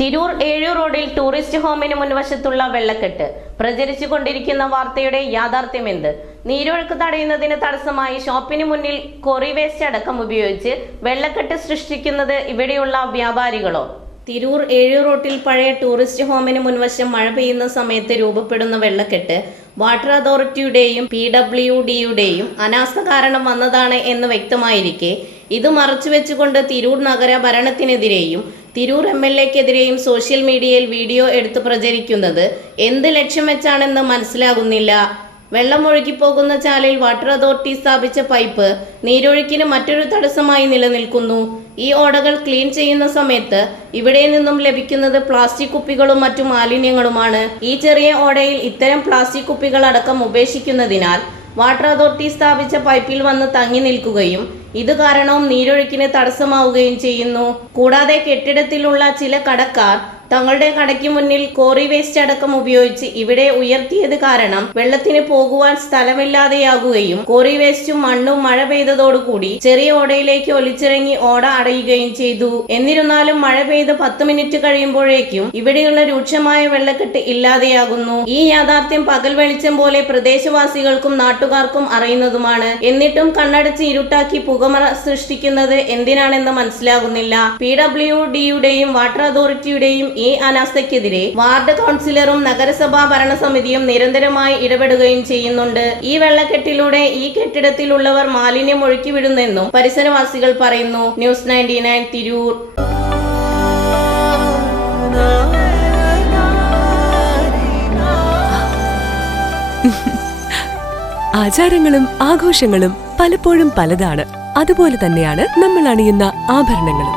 തിരൂർ ഏഴൂർ റോഡിൽ ടൂറിസ്റ്റ് ഹോമിന് മുൻവശത്തുള്ള വെള്ളക്കെട്ട്. പ്രചരിച്ചു കൊണ്ടിരിക്കുന്ന വാർത്തയുടെ യാഥാർത്ഥ്യം എന്ത് നീരൊഴുക്ക് തടയുന്നതിന് തടസ്സമായി ഷോപ്പിന് മുന്നിൽ കൊറി വേസ്റ്റ് അടക്കം ഉപയോഗിച്ച് വെള്ളക്കെട്ട് സൃഷ്ടിക്കുന്നത് ഇവിടെയുള്ള വ്യാപാരികളോ? തിരൂർ ഏഴൂർ റോട്ടിൽ പഴയ ടൂറിസ്റ്റ് ഹോമിന് മുൻവശം മഴ പെയ്യുന്ന സമയത്ത് രൂപപ്പെടുന്ന വെള്ളക്കെട്ട് വാട്ടർ അതോറിറ്റിയുടെയും പി ഡബ്ല്യു ഡിയുടെയും അനാസ്ഥ കാരണം വന്നതാണ് എന്ന് വ്യക്തമായിരിക്കെ. ഇത് മറച്ചുവെച്ചുകൊണ്ട് തിരൂർ നഗര ഭരണത്തിനെതിരെയും തിരൂർ എം എൽ എക്കെതിരെയും സോഷ്യൽ മീഡിയയിൽ വീഡിയോ എടുത്ത് പ്രചരിക്കുന്നത് എന്ത് ലക്ഷ്യം വെച്ചാണെന്ന് മനസ്സിലാകുന്നില്ല. വെള്ളം ഒഴുകിപ്പോകുന്ന ചാലിൽ വാട്ടർ അതോറിറ്റി സ്ഥാപിച്ച പൈപ്പ് നീരൊഴുക്കിന് മറ്റൊരു തടസ്സമായി നിലനിൽക്കുന്നു. ഈ ഓടകൾ ക്ലീൻ ചെയ്യുന്ന സമയത്ത് ഇവിടെ നിന്നും ലഭിക്കുന്നത് പ്ലാസ്റ്റിക് കുപ്പികളും മറ്റു മാലിന്യങ്ങളുമാണ്. ഈ ചെറിയ ഓടയിൽ ഇത്തരം പ്ലാസ്റ്റിക് കുപ്പികൾ അടക്കം ഉപേക്ഷിക്കുന്നതിനാൽ വാട്ടർ അതോറിറ്റി സ്ഥാപിച്ച പൈപ്പിൽ വന്ന് തങ്ങി നിൽക്കുകയും ഇത് കാരണം നീരൊഴുക്കിന് തടസ്സമാവുകയും ചെയ്യുന്നു. കൂടാതെ കെട്ടിടത്തിലുള്ള ചില കടക്കാർ തങ്ങളുടെ കടയ്ക്ക് മുന്നിൽ കോറി വേസ്റ്റ് അടക്കം ഉപയോഗിച്ച് ഇവിടെ ഉയർത്തിയത് കാരണം വെള്ളത്തിന് പോകുവാൻ സ്ഥലമില്ലാതെയാകുകയും കോറി വേസ്റ്റും മണ്ണും മഴ പെയ്തതോടുകൂടി ചെറിയ ഓടയിലേക്ക് ഒലിച്ചിറങ്ങി ഓട അടയുകയും ചെയ്തു. എന്നിരുന്നാലും മഴ പെയ്ത് പത്ത് മിനിറ്റ് കഴിയുമ്പോഴേക്കും ഇവിടെയുള്ള രൂക്ഷമായ വെള്ളക്കെട്ട് ഇല്ലാതെയാകുന്നു. ഈ യാഥാർത്ഥ്യം പകൽ വെളിച്ചം പോലെ പ്രദേശവാസികൾക്കും നാട്ടുകാർക്കും അറിയുന്നതുമാണ്. എന്നിട്ടും കണ്ണടച്ച് ഇരുട്ടാക്കി പുകമറ സൃഷ്ടിക്കുന്നത് എന്തിനാണെന്ന് മനസ്സിലാകുന്നില്ല. പി ഡബ്ല്യു ഡിയുടെയും വാട്ടർ അതോറിറ്റിയുടെയും ഈ അനാസ്ഥയ്ക്കെതിരെ വാർഡ് കൗൺസിലറും നഗരസഭാ ഭരണസമിതിയും നിരന്തരമായി ഇടപെടുകയും ചെയ്യുന്നുണ്ട്. ഈ വെള്ളക്കെട്ടിലൂടെ ഈ കെട്ടിടത്തിലുള്ളവർ മാലിന്യം ഒഴുക്കിവിടുന്നെന്നും പരിസരവാസികൾ പറയുന്നു. News ninety nine Tirur. ആചാരങ്ങളും ആഘോഷങ്ങളും പലപ്പോഴും പലതാണ്. അതുപോലെ തന്നെയാണ് നമ്മൾ അണിയുന്ന ആഭരണങ്ങളും.